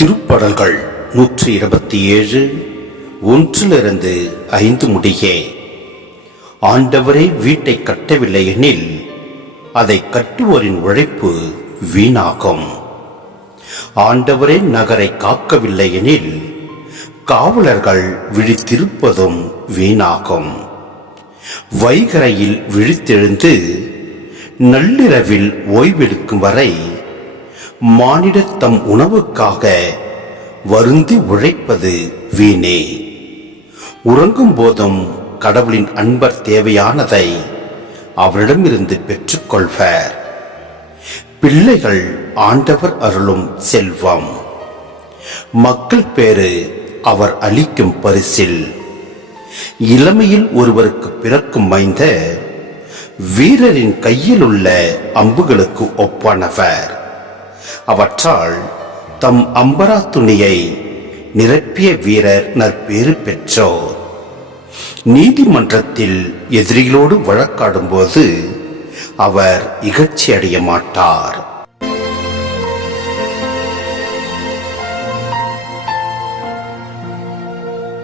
திருப்படல்கள் நூற்றி இருபத்தி ஏழு ஒன்றிலிருந்து ஐந்து முடியே. ஆண்டவரே வீட்டை கட்டவில்லை எனில் அதை கட்டுவோரின் உழைப்பு வீணாகும். ஆண்டவரே நகரை காக்கவில்லை எனில் காவலர்கள் விழித்திருப்பதும் வீணாகும். வைகரையில் விழித்தெழுந்து நள்ளிரவில் ஓய்வெடுக்கும் வரை மானிடர் தம் உணவுக்காக வருந்தி உழைப்பது வீணே. உறங்கும் போதும் கடவுளின் அன்பர் தேவையானதை அவரிடமிருந்து பெற்றுக்கொள்வர். பிள்ளைகள் ஆண்டவர் அருளும் செல்வம். மக்கள் பேரு அவர் அளிக்கும் பரிசில். இளமையில் ஒருவருக்கு பிறக்கும் மைந்த வீரரின் கையில் உள்ள அம்புகளுக்கு ஒப்பானவர். அவற்றால் தம் அம்பரா துணியை நிரப்பிய வீரர் நற்பேறு பெற்றோர். நீதிமன்றத்தில் எதிரிகளோடு வழக்காடும் போது அவர் இகழ்ச்சி அடைய மாட்டார்.